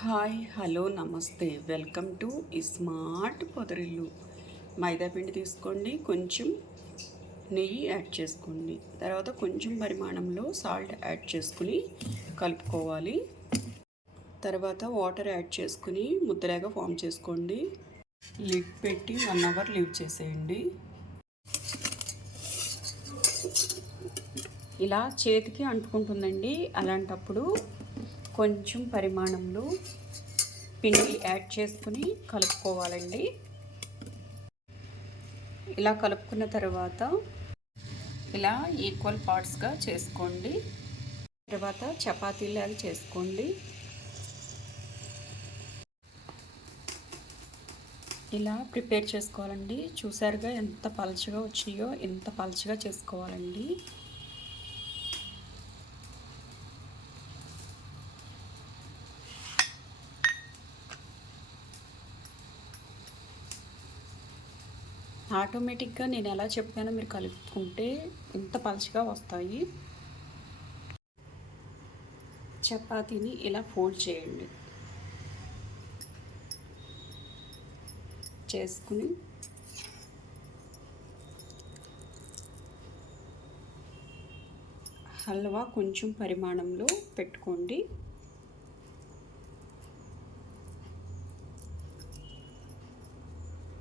Hi hello నమస్తే. Welcome to smart Podarillu. మైదాపిండి తీసుకోండి కొంచెం నెయ్యి యాడ్ చేసుకోండి. తర్వాత కొంచెం పరిమాణంలో సాల్ట్ యాడ్ చేసుకుని కలుపుకోవాలి. తర్వాత వాటర్ యాడ్ చేసుకుని ముద్దలాగా ఫామ్ చేసుకోండి. లిడ్ పెట్టి వన్ అవర్ లీవ్ చేసేయండి. ఇలా చేతికి అంటుకుంటుందండి. అలాంటప్పుడు కొంచెం పరిమాణంలో పిండి యాడ్ చేసుకుని కలుపుకోవాలండి. ఇలా కలుపుకున్న తర్వాత ఇలా ఈక్వల్ పార్ట్స్గా చేసుకోండి. తర్వాత చపాతీలాగా చేసుకోండి. ఇలా ప్రిపేర్ చేసుకోవాలండి. చూసారుగా ఎంత పలచగా వచ్చినాయో ఎంత పలచగా చేసుకోవాలండి. ఆటోమేటిక్గా నేను ఎలా చెప్పానో మీరు కలుపుకుంటే ఇంత పలచగా వస్తాయి. చపాతీని ఇలా ఫోల్డ్ చేయండి. చేసుకుని హల్వా కొంచెం పరిమాణంలో పెట్టుకోండి.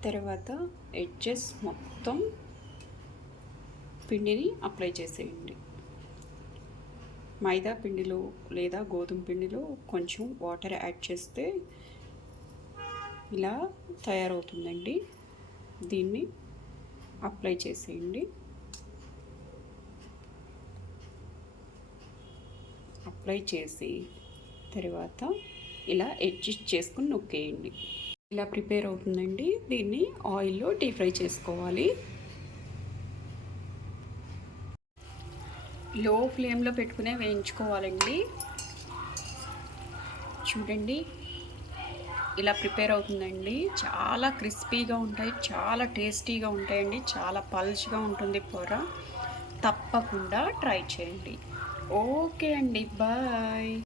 తర్వాత ఎడ్జెస్ మొత్తం పిండిని అప్లై చేసేయండి. మైదా పిండిలో లేదా గోధుమ పిండిలో కొంచెం వాటర్ యాడ్ చేస్తే ఇలా తయారవుతుందండి. దీన్ని అప్లై చేసేయండి. అప్లై చేసి తర్వాత ఇలా అడ్జస్ట్ చేసుకుని నొక్కేయండి. ఇలా ప్రిపేర్ అవుతుందండి. దీన్ని ఆయిల్లో డీప్ ఫ్రై చేసుకోవాలి. లో ఫ్లేమ్లో పెట్టుకునే వేయించుకోవాలండి. చూడండి. ఇలా ప్రిపేర్ అవుతుందండి. చాలా క్రిస్పీగా ఉంటాయి. చాలా టేస్టీగా ఉంటాయండి. చాలా పల్చ్గా ఉంటుంది పొర. తప్పకుండా ట్రై చేయండి. ఓకే అండి. బాయ్.